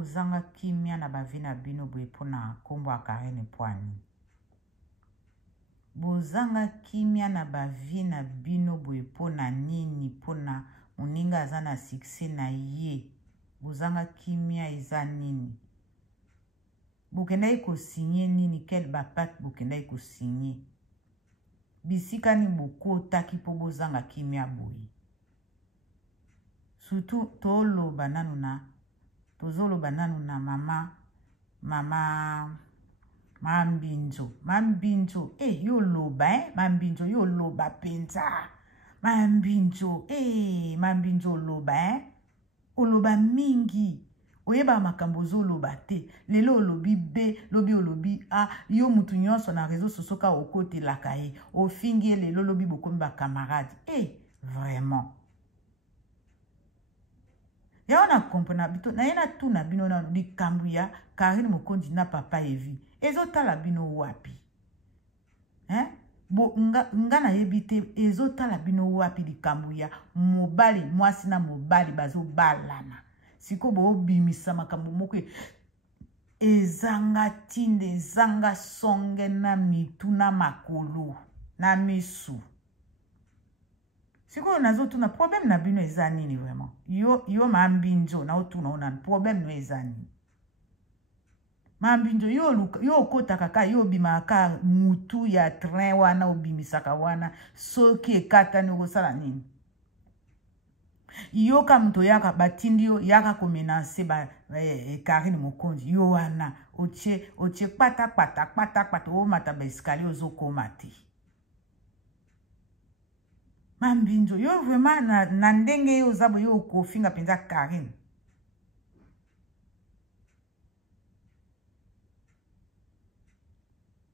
bozanga kimia na bavina bino boye pona kombo Karine Poani. Bozanga kimia na bavina bino boye pona nini pona moninga aza na succès na ye. Bozanga kimia eza nini? Bokendai ko signer nini quel bapat bokendai ko signer. Bisika ni bokota ki po bozanga kimia boye. Surtout toloba nanu na tozoloba nanu na mama Mambinzo. Mambinzo, yo loba, Mambinzo, yo loba penza. Mambinzo, Mambinzo loba, oloba mingi. Oyeba makambo zo loba te. Lelo olobi B, lobi olobi A, yo mutu nyonso na réseau sosoka okote lakaye. Ofingi lelo lobi bokomi ba camarade. Vraiment. Ya ona kompona bito na yena tu na bino na likambu ya Karine Mokonzi na papa Evi. Ezotala bino wapi? Nga na yebite ezotala bino wapi likambu ya mobali mwasi na mobali bazo balana. Siko bo bimisa makambo moko ezanga tinde ezanga songe na mitu na makolo na misu. Siko nazo na problème na bino eza nini vraiment? Yo Mambinzo na otuna ona problème no eza nini? Mambinzo yo kota kaka yo bimaka mutu ya train wana obimisaka wana soki ekata ni osala nini? Yo ka mto yaka batindi yo yaka ko menacer ba Karine Mokonzi yo wana oche pata o mata ba escalier ozoko mati. Mambinzo yo vraiment na ndenge yo zabo yo kofinga penza Karine.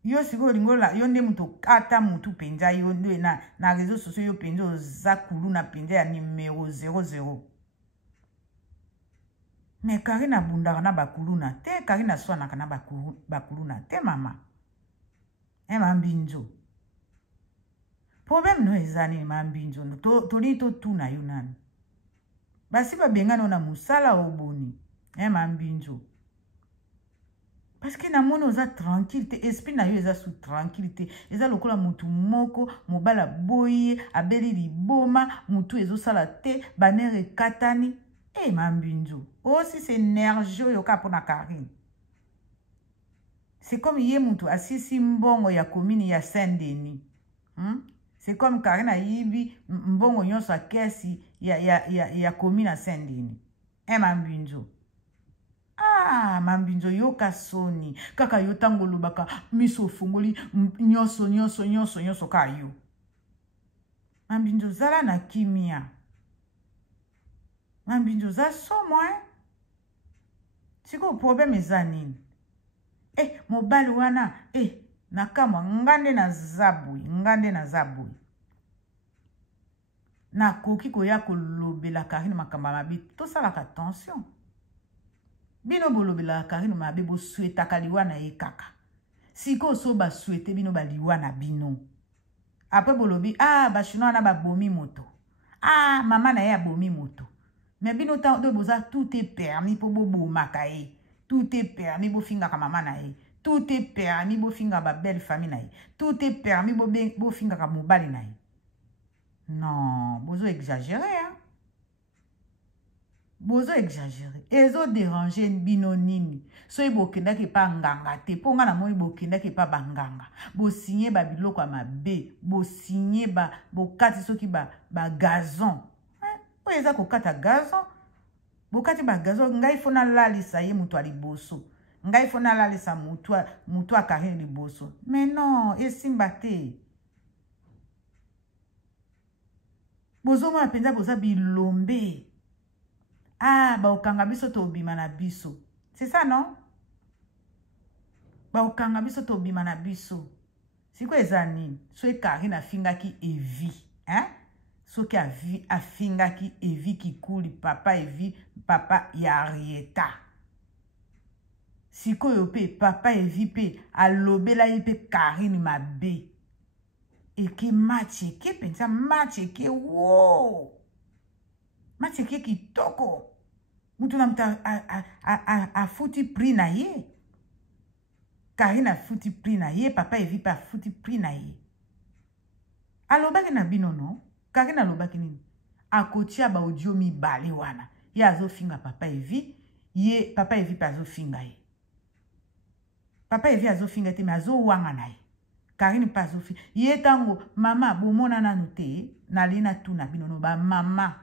Yo siko lingola yo nde muto kata mutu penza yo nde na réseaux sociaux yo penzo za kulu na penza ya numéro 00. Mais Karine abundaka na bakulu na te, Karine aswana kana bakulu na te mama. Mambinzo. Problème no ezani Mambinzo. To tuna yo nani. Basi ba bengana na musala oboni. Mambinzo. Parce que na mono oza tranquillité, esprit na yo eza sous tranquillité. Eza lokola mutu moko, mobala boye, abeli liboma, mutu ezo sala te, banere katani. Mambinzo. Aussi c'est énergie yo ka pona Karine. C'est comme yé mutu asisi mbongo ya commune ya Saint-Denis. C'est comme Karine ayibi mbongo nyonso a kesi ya commune ya Saint-Denis. Mambinzo. Mambinzo yo kasoni kaka yo tangolo baka miso fungoli nyonso ka yo. Mambinzo zala na kimia. Mambinzo za somo siko problème eza nini? Mobali wana nakamwa ngande na zabui. Na koki koya kolobela Karine makamba mabe to salaka attention. Bino bolobela Karine mabe bo souhaita kaliwana e kaka. Siko so ba souhaiter bino baliwana bino. Après bolobi ba chinois na ba bomi moto. Maman na ya bomi moto. Mais bino ta de boza tout est permis pour bobo makae. Tout est permis bo finga ka maman na e. Tout est permis bo finga ba belle famille na e. Tout est permis bo finga ka mobali na e. Non, bozo exagérer Bozo exagérer. Ezo déranger bino nini. So ibo kenda ki pa nganga te. Ponga na mo ibo kenda ki pa banganga. Bo signé ba biloko ma be. Bo signé bo kati soki ba gazon. Po eza ko kata gazon. Bo kati ba gazon ngai fona lalisa ye mutu aliboso. Ngai fona lalisa mutu a Karine liboso. Mais non, esimba te. Bozo mwa penza boza bilombe. Ba okanga biso to obima na biso. C'est ça non? Ba okanga biso to obima na biso. Siko ezani, so Karine afingaki Evi, So ki afingaki Evi kikuli papa Evi, papa ya Arieta. Siko yo pe papa Evi pe alobela ye pe Karine mabe. Eke macheke pensa macheke wow. Macheke kitoko. Mutu na muta a fouti pri na ye. Karine a fouti pri na ye. Papa evi pa fouti pri na ye. Alobaki na bino no. Karine alobaki nini. Akotia ba audio mi bale wana. Ye azo finga papa evi. Ye papa evi pa azo finga ye. Papa evi azo finga te me azo wanga na ye. Karine pa azo finga. Ye tango mama bomona nanu te. Nalina tu na bino no ba mama.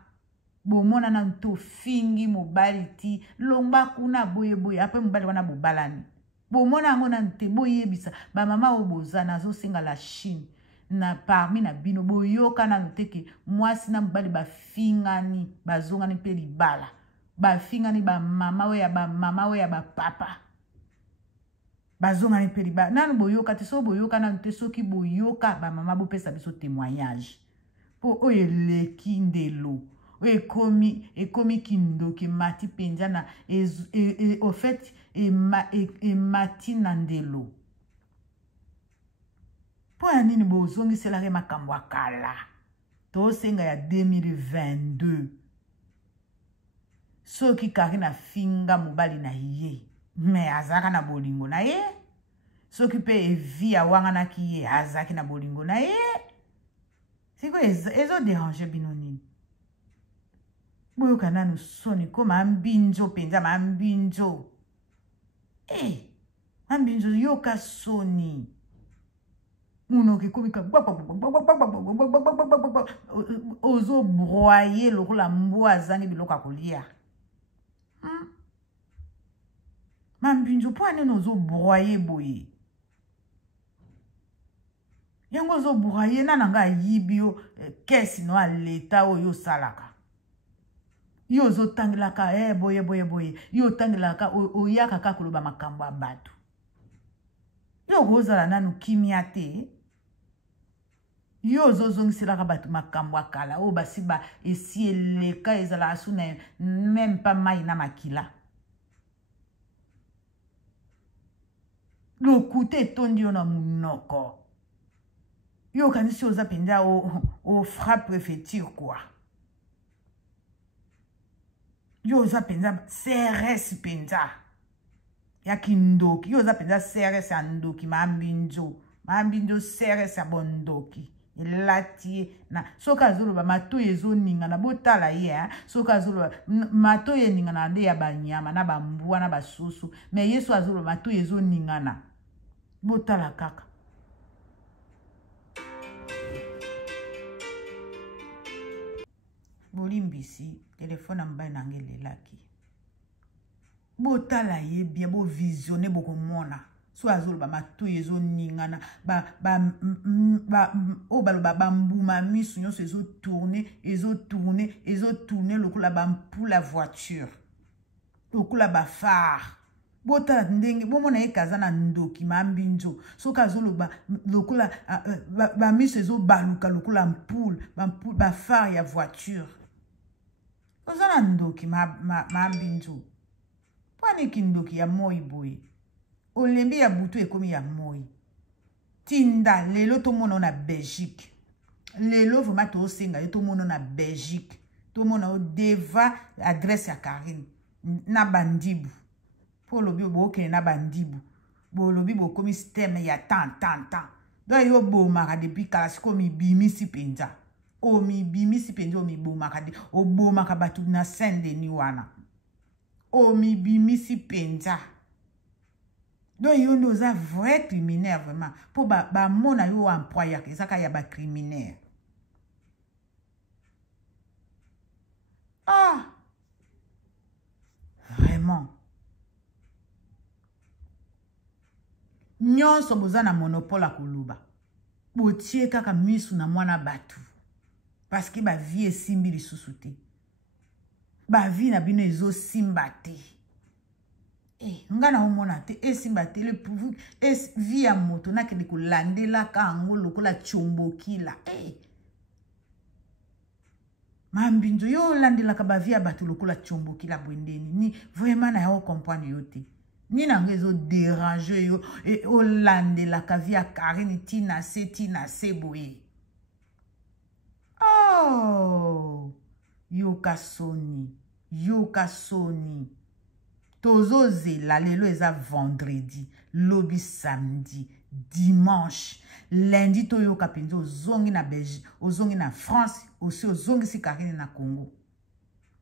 Bomona nanu to fingi mobali ti. Longba kuna boye boye. Apre mobali wana bobalani. Bomona ango nanu te boye bisa. Ba mama oboza na azo singa la Chine. Na parmi na bino boyoka nanu te ke mwasi na mobali ba fingani. Ba zongani pe libala. Ba fingani ba mama we ya ba papa. Bazongani pe libala. Nanu boyoka te so boyoka nanu te so ki boyoka ba mama bo pesa biso témoignage. Po oye leki ndelo. Oye komi kindo ke mati penja na au fait mati nandelo. Po ya nini bozongi selare makambo akala. To senga ya 2022. So ki Karine finga mobali na ye. Me azaka na bolingo na ye. So ki pe evi ya wanga na ki ye. Azaki na bolingo na ye. Siko ezo déranger bino nini. Boyo kananu soni koma ambinjo penza ma ambinjo. Ambinjo yoka soni. Muno ke komika ozo broyer lokola mbwa zangi biloka kolia. Mambinjo po ane ozo broyer boye. Yango ozo broyer nananga yibio kesi no a leta oyo salaka. Yo zo tangilaka boye. Yo tangilaka oyaka kakoloba makambo abatu. Yo gozala nanu kimia te. Yo zo zongiselaka batu makambo akala. O basiba esi eleka ezala asuna même pas mai na makila. Lo kute tondi yo na munoko. Yo kanisi oza penja o frappe préfecture quoi. Yo oza penza CRS penza. Ya kindoki. Yo oza penza CRS ya ndoki. Mambinjo CRS ya bondoki. Elati na. Soka zolo ba mato yezo ninga na botala ye. Soka zolo mato ye ninga na ande ya banyama na bambua na basusu. Me yeso azolo mato yezo ninga na. Botala kaka. Bolimbisi, telefone mbaye nangele laki. Botala ye bien, bo visionner boko mona. So azolo ba matu yezo ningana, bambuma misu nyonso ezo tourner lokola bampu la voiture. Lokola ba phare. Botala ndenge, bomona ye kazana ndoki mambinjo. So kazolo lokola ba misu ezo baluka lokola ampoule, ba phare ya voiture. Ozana ndoki mambinjo. Pwane kindoki ya moi boy. Olembi ya butu ekomi ya moi. Tinda lelo to mono na Belgique. Lelo vraiment to senga to mono na Belgique. To mono deva adresse ya Karine na bandibu. Po lobi boke na bandibu. Bo lobi bo komi système ya tant. Do yo bo maka depuis kala siko mi bimisi penja. O mi bimisi penja o mi bo maka de o bo maka batu na sende ni wana. O mi bimisi penja. Donc yo noza vrai criminel vraiment. Pour ba mona yo employé que ça ya ba criminel. Ah. Vraiment. Nyonso boza na monopole koluba. Botie kaka misu na mwana batu. Parce que ba vie esimbi lisusu te. Ba vie na bino ezo simba te. Ngana homona te esimba te le pouvoir vie ya moto na kende ko landela ka ango lokola chombokila. Mambinjo yo landela ka ba vie ya batu lokola chombokila bwendeni ni vraiment na yo comprendre yo te. Ni na ngezo déranger yo o landela ka vie ya Karine tina se boye. Oh, yo kasoni. yoka soni tozo zela lelo eza vendredi lobi samedi dimanche lundi to yoka penzi ozongi na Belgique ozongi na France aussi ozongi si Karine na Congo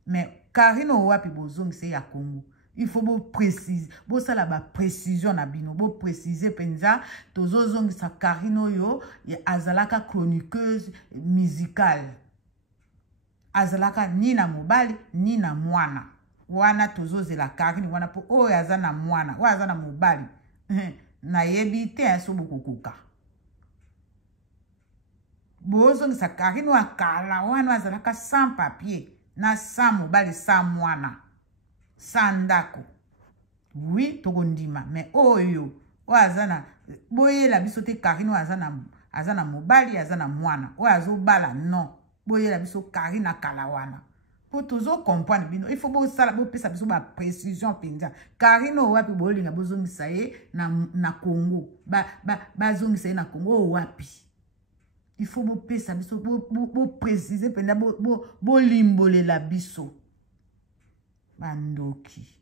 mais Karine wapi bozongi se ya Congo il faut bo préciser bo sala ba précision na bino bo préciser penza tozo zongi sa Karine yo azalaka chroniqueuse musicale azalaka ni na mobali ni na mwana wana tozo zela Karine wana po oyo aza na mwana oyo aza na mobali na yebi te so bokokoka bozo sa Karine wa kala wana azalaka sans papier na sans mobali sans mwana sans ndako oui tokondima mais oyo azana boyela biso te Karine azana mobali azana mwana oyo azobala non boyela biso Karine na kala wana po tozo comprendre bino il faut bo sala bo pesa biso ba précision penza Karine wapi bolinga bozongisa ye na Congo ba zongisa ye na Congo wapi il faut bo pesa biso bo préciser penza bo limbolela biso bandoki